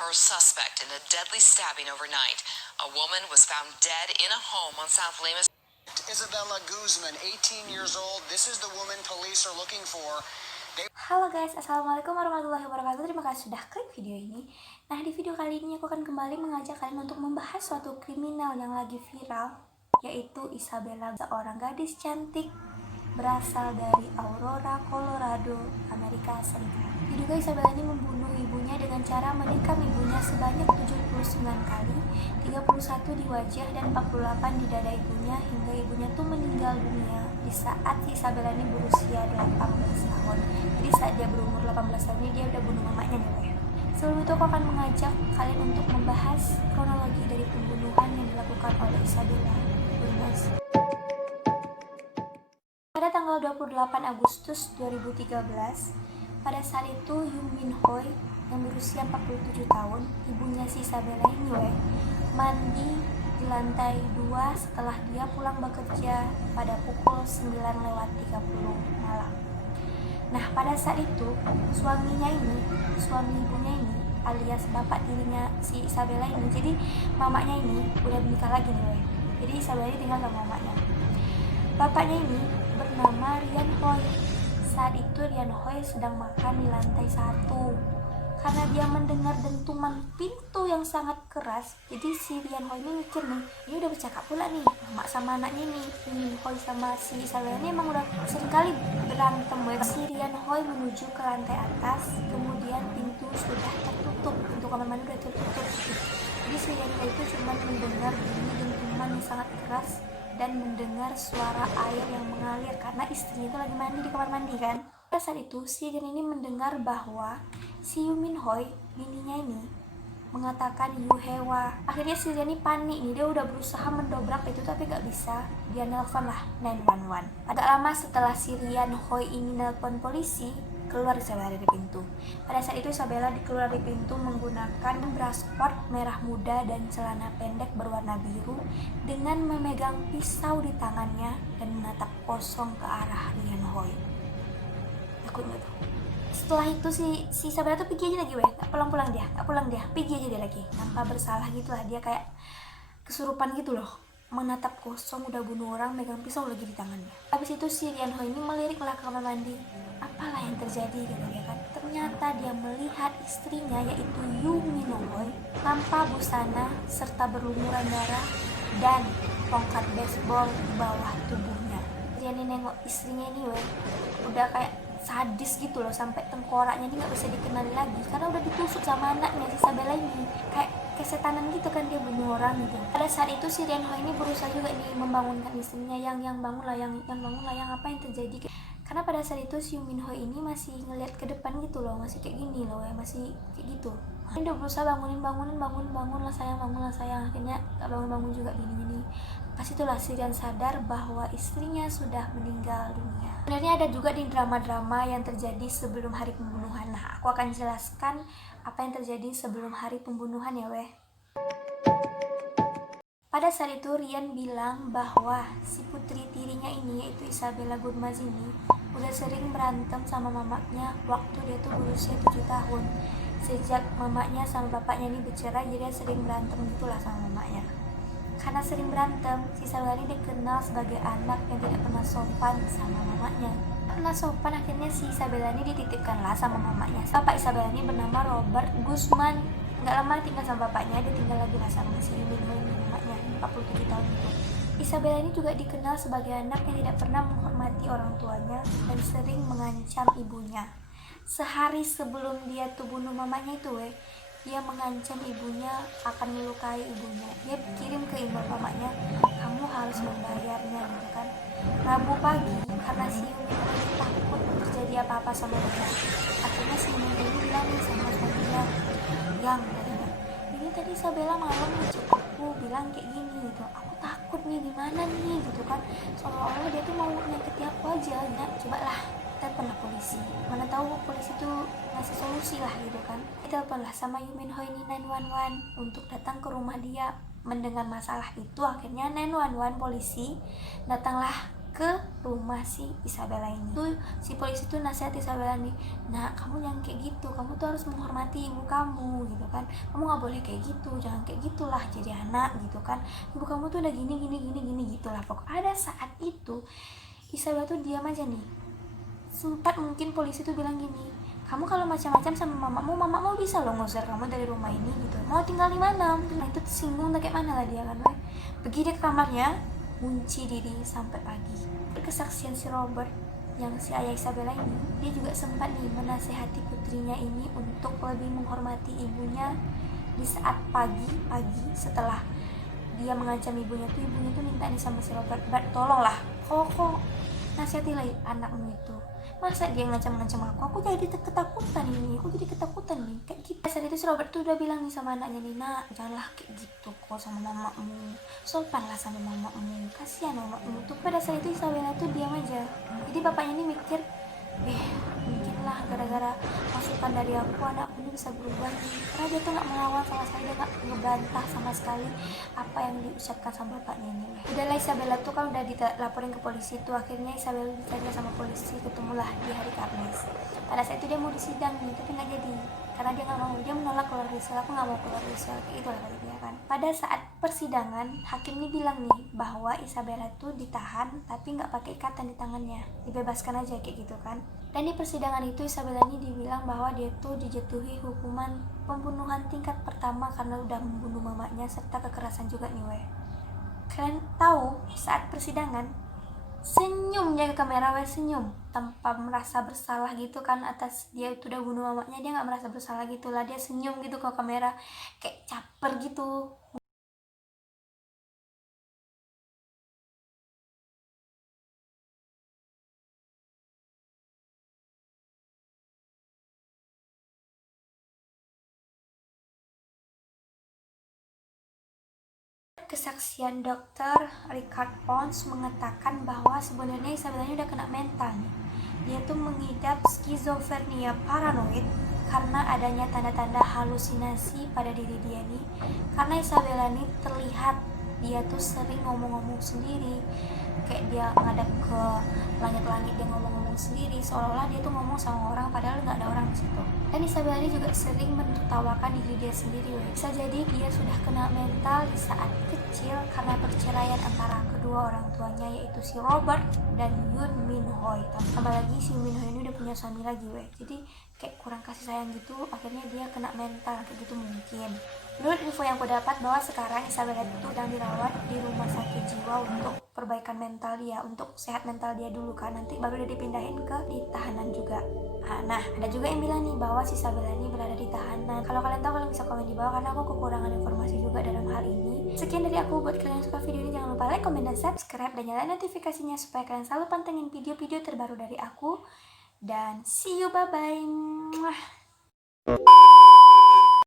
her suspect in a deadly stabbing overnight. A woman was found dead in a home on South Lima. Isabella Guzman, 18 years old. This is the woman police are looking for. Halo guys, assalamualaikum warahmatullahi wabarakatuh. Terima kasih sudah klik video ini. Nah, di video kali ini aku akan kembali mengajak kalian untuk membahas suatu kriminal yang lagi viral, yaitu Isabella, seorang gadis cantik berasal dari Aurora, Colorado, Amerika Serikat. Diduga Isabella ini membunuh ibunya dengan cara menikam ibunya sebanyak 79 kali, 31 di wajah dan 48 di dada ibunya, hingga ibunya tuh meninggal dunia di saat si Isabella ini berusia 18 tahun. Jadi saat dia berumur 18 tahun ini dia udah bunuh mamanya nih. Sebelum itu aku akan mengajak kalian untuk membahas kronologi dari pembunuhan yang dilakukan oleh Isabella Guzman. Pada tanggal 28 Agustus 2013, pada saat itu Yoon Min Hoy yang berusia 47 tahun, ibunya si Isabella ini mandi di lantai 2 setelah dia pulang bekerja pada pukul 9:30 malam. Nah, pada saat itu suami ibunya ini alias bapak tirinya si Isabella ini, jadi mamanya ini udah menikah lagi nih jadi Isabella ini tinggal sama mamanya. Bapaknya ini bernama Rian Hoy. Saat itu Rian Hoy sedang makan di lantai 1. Karena dia mendengar dentuman pintu yang sangat keras, jadi si Rian Hoy ini mikir nih, ini udah bercakap pula nih mak sama anaknya nih. Rian Hoy sama si Isabella ini emang udah seringkali berantem. Si Rian Hoy menuju ke lantai atas, kemudian pintu sudah tertutup, pintu kamar mandi udah tertutup. Jadi si Rian Hoy itu cuma mendengar bunyi dentuman yang sangat keras dan mendengar suara air yang mengalir karena istrinya itu lagi mandi di kamar mandi kan. Pada saat itu si Rian ini mendengar bahwa si Yoon Min Hoy, bininya ini, mengatakan Yuhewa. Akhirnya si Rian ini panik nih, dia udah berusaha mendobrak itu tapi gak bisa. Dia nelpon lah 911. Agak lama setelah si Rian Hoy ini nelpon polisi, keluar Isabella dari pintu. Pada saat itu Isabella keluar dari pintu menggunakan bra sport merah muda dan celana pendek berwarna biru dengan memegang pisau di tangannya dan menatap kosong ke arah Rian Hoy. Takut gak tuh? Setelah itu si Isabella tuh pergi aja lagi gak pulang dia, pergi aja dia lagi tanpa bersalah gitu lah. Dia kayak kesurupan gitu loh, menatap kosong, udah bunuh orang, megang pisau lagi di tangannya. Habis itu si Rian Hoy ini meliriklah ke kamar mandi. Apalah yang terjadi gitu dia kan. Ternyata dia melihat istrinya yaitu Yoon Min Hoy tanpa busana serta berlumuran darah dan tongkat baseball di bawah tubuhnya. Rian ini nengok istrinya ini udah kayak sadis gitu loh, sampai tengkoraknya ini nggak bisa dikenali lagi karena udah ditusuk sama anaknya si Isabella ini, kayak kesetanan gitu kan, dia bunuh orang gitu. Pada saat itu si Rian Hoy ini berusaha juga nih membangunkan istrinya, yang bangunlah, yang bangunlah, yang apa yang terjadi. Karena pada saat itu si Yoon Min Hoy ini masih ngeliat ke depan gitu loh, masih kayak gini loh masih kayak gitu. Ini udah berusaha bangunlah sayang. Akhirnya gak bangun juga bini. Pas itulah si Rian sadar bahwa istrinya sudah meninggal dunia. Sebenarnya ada juga di drama-drama yang terjadi sebelum hari pembunuhan. Nah, aku akan jelaskan apa yang terjadi sebelum hari pembunuhan ya Pada saat itu Rian bilang bahwa si putri tirinya ini yaitu Isabella Guzman ini udah sering berantem sama mamanya waktu dia tuh berusia 7 tahun. Sejak mamanya sama bapaknya ini bercerai, jadi dia sering berantem gitulah sama mamanya. Karena sering berantem, si Isabella ini dikenal sebagai anak yang tidak pernah sopan sama mamanya. Karena sopan, akhirnya si Isabella ini dititipkanlah sama mamanya. Bapak Isabella ini bernama Robert Guzman. Nggak lama tinggal sama bapaknya, dia tinggal lagi sama si Yoon Min Hoy, mamanya 47 tahun itu. Isabella ini juga dikenal sebagai anak yang tidak pernah menghormati orang tuanya dan sering mengancam ibunya. Sehari sebelum dia tuh bunuh mamanya itu dia mengancam ibunya akan melukai ibunya. Dia kirim ke email mamanya, kamu harus membayarnya gitu kan. Rabu pagi, karena si Yoon Min Hoy takut terjadi apa-apa sama dia, akhirnya si Yoon Min Hoy ini bilang nih sama suaminya, yang katanya, ini tadi Isabella malam ngechat aku bilang kayak gini gitu, aku takut nih gimana nih gitu kan, seolah-olah dia tuh mau nyakiti aku aja. Nah, cobalah teleponlah polisi, mana tahu polisi tuh ngasih solusi lah gitu kan. Teleponlah sama Yoon Min Hoy ini 911 untuk datang ke rumah dia. Mendengar masalah itu, akhirnya 911 polisi datanglah ke rumah si Isabella ini. Tuh si polisi tuh nasihat Isabella nih, nah kamu jangan kayak gitu, kamu tuh harus menghormati ibu kamu gitu kan, kamu nggak boleh kayak gitu, jangan kayak gitulah jadi anak gitu kan, ibu kamu tuh udah gini gitulah pokok. Ada saat itu Isabella tuh diam aja nih. Sempat mungkin polisi tuh bilang gini, kamu kalau macam-macam sama mamamu bisa loh ngusir kamu dari rumah ini gitu, mau tinggal di mana. Nah itu tersinggung kayak mana lah dia kan, pergi dia ke kamarnya, kunci diri sampai pagi. Kesaksian si Robert yang si ayah Isabella ini, dia juga sempat nih menasehati putrinya ini untuk lebih menghormati ibunya di saat pagi setelah dia mengancam ibunya tuh minta nih sama si Robert, tolonglah kok nasihatilah anakmu itu, masa dia ngancam-ngancam aku jadi ketakutan nih kayak gitu. Saat itu si Robert tuh udah bilang nih sama anaknya nih, nak janganlah kayak gitu kok sama mamamu, sopanlah sama mamamu, kasihan mamamu tuh. Pada saat itu Isabella tuh diam aja. Jadi bapaknya ini mikir, mungkinlah gara-gara masukan dari aku anakku ini bisa berubah nih, karena dia tuh nggak melawan sama sekali, dia nggak ngebantah sama sekali apa yang diucapkan sama bapaknya ini. Udahlah Isabella tuh kan udah dilaporin ke polisi tuh, akhirnya Isabella ditanya sama polisi, ketemulah di hari Kamis. Pada saat itu dia mau disidang nih, tapi nggak jadi karena dia nggak mau, dia menolak keluar dari sel, aku nggak mau keluar dari sel, kayak itulah kata dia kan. Pada saat persidangan hakim ini bilang nih bahwa Isabella tuh ditahan tapi nggak pakai ikatan di tangannya, dibebaskan aja kayak gitu kan. Dan di persidangan itu Isabella ini dibilang bahwa dia tuh dijatuhi hukuman pembunuhan tingkat pertama karena udah membunuh mamanya serta kekerasan juga nih weh. Kalian tahu saat persidangan senyumnya ke kamera, senyum tanpa merasa bersalah gitu kan atas dia itu udah bunuh mamanya, dia nggak merasa bersalah gitu lah, dia senyum gitu ke kamera kayak caper gitu. Kesaksian dokter Richard Pons mengatakan bahwa sebenarnya Isabella ini udah kena mental nih. Dia tuh mengidap skizofrenia paranoid karena adanya tanda-tanda halusinasi pada diri dia nih. Karena Isabella ini terlihat dia tuh sering ngomong-ngomong sendiri, kayak dia ngadap ke langit-langit, dia ngomong-ngomong sendiri seolah-olah dia tuh ngomong sama orang padahal nggak ada orang di situ. Dan Isabella ini juga sering menertawakan diri dia sendiri. Bisa jadi dia sudah kena mental di saat kecil karena perceraian antara kedua orang tuanya, yaitu si Robert dan Yoon Min Hoy. Tambah lagi si Min Hoy ini udah punya suami lagi jadi kayak kurang kasih sayang gitu, akhirnya dia kena mental kayak gitu mungkin. Menurut info yang aku dapat bahwa sekarang Isabella itu sedang dirawat di rumah sakit jiwa untuk perbaikan mental dia, untuk sehat mental dia dulu kan, nanti baru dia dipindahin ke di tahanan juga. Nah, ada juga yang bilang nih bahwa si Isabella ini berada di tahanan. Kalau kalian tahu, kalian bisa komen di bawah karena aku kekurangan informasi juga dalam hal ini. Sekian dari aku, buat kalian yang suka video ini jangan lupa like, komen, dan subscribe, dan nyalain notifikasinya supaya kalian selalu pantengin video-video terbaru dari aku. Dan see you, bye-bye.